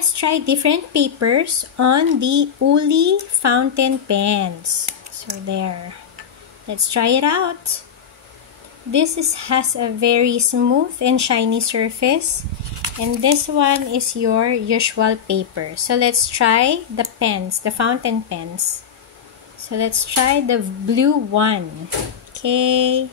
Let's try different papers on the Uli fountain pens. So there. Let's try it out. This has a very smooth and shiny surface. And this one is your usual paper. So let's try the pens, the fountain pens. So let's try the blue one. Okay.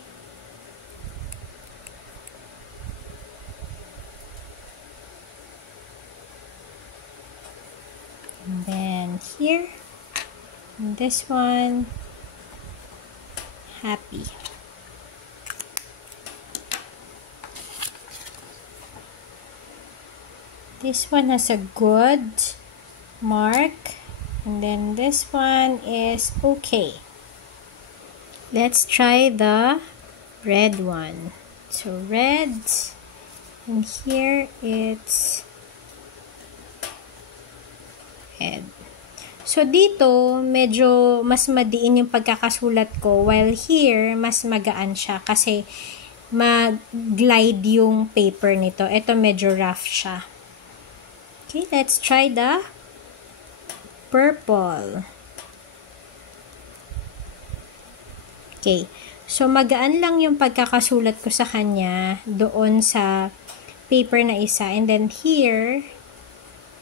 And then here, and this one, happy. This one has a good mark, and then this one is okay. Let's try the red one. So red, and here it's red. So dito, medyo mas madiin yung pagkakasulat ko, while here, mas magaan siya kasi mag-glide yung paper nito. Ito medyo rough siya. Okay, let's try the purple. Okay, so magaan lang yung pagkakasulat ko sa kanya doon sa paper na isa. And then here,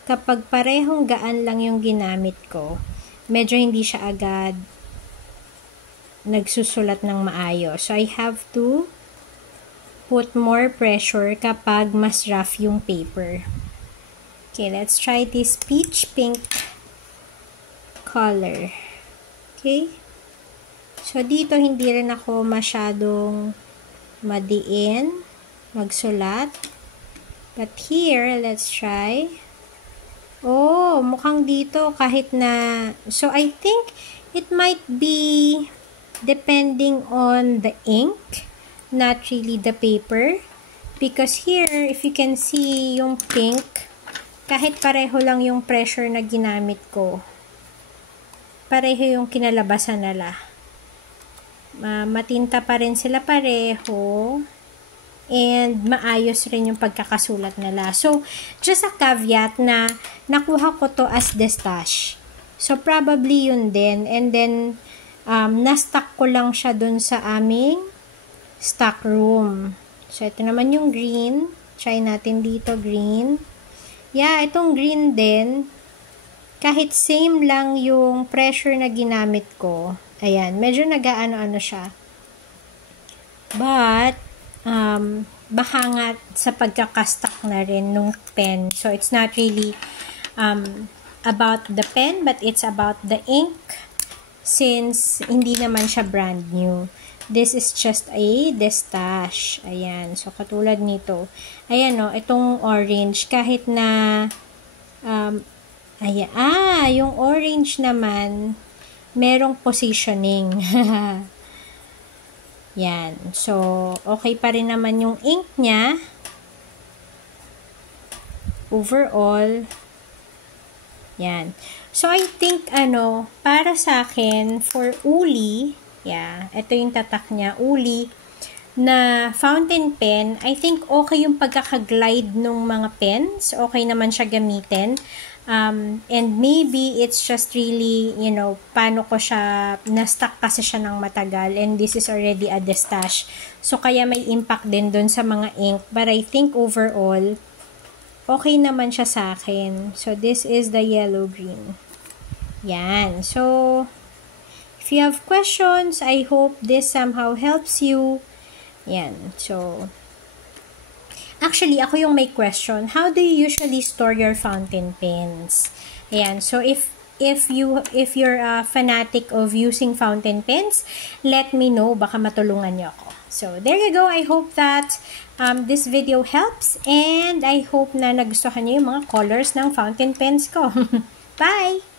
kapag parehong gaan lang yung ginamit ko, medyo hindi siya agad nagsusulat ng maayos. So, I have to put more pressure kapag mas rough yung paper. Okay, let's try this peach pink color. Okay? So, dito hindi rin ako masyadong madiin magsulat. But here, let's try. Oh, mukhang dito kahit na, so I think it might be depending on the ink, not really the paper. Because here, if you can see yung pink, kahit pareho lang yung pressure na ginamit ko, pareho yung kinalabasan nila. Matinta pa rin sila pareho. And maayos rin yung pagkakasulat nila. So, just a caveat na nakuha ko to as destash. So, probably yun din. And then, na-stock ko lang siya dun sa aming stock room. So, ito naman yung green. Try natin dito, green. Yeah, itong green din. Kahit same lang yung pressure na ginamit ko. Ayan, medyo nag-ano-ano siya. But, baka nga sa pagkakastak na rin nung pen. So, it's not really about the pen, but it's about the ink since hindi naman siya brand new. This is just a destash. Ayan. So, katulad nito. Ayan o, itong orange. Kahit na, ayan. Yung orange naman, merong positioning. Yan. So, okay pa rin naman yung ink niya. Overall. Yan. So, I think, para sa akin, for Uli, yeah, ito yung tatak niya, Uli, na fountain pen, I think okay yung pagkakaglide ng mga pens. Okay naman siya gamitin. And maybe it's just really, paano ko siya, na-stuck kasi siya ng matagal, and this is already a destash. So, kaya may impact din dun sa mga ink. But I think overall, okay naman siya sa akin. So, this is the yellow-green. Yan. So, if you have questions, I hope this somehow helps you. Yan. So, actually, ako yung may question. How do you usually store your fountain pens? Ayan. So, if you're a fanatic of using fountain pens, let me know. Baka matulungan niyo ako. So, there you go. I hope that this video helps. And I hope na nagustuhan niyo yung mga colors ng fountain pens ko. Bye!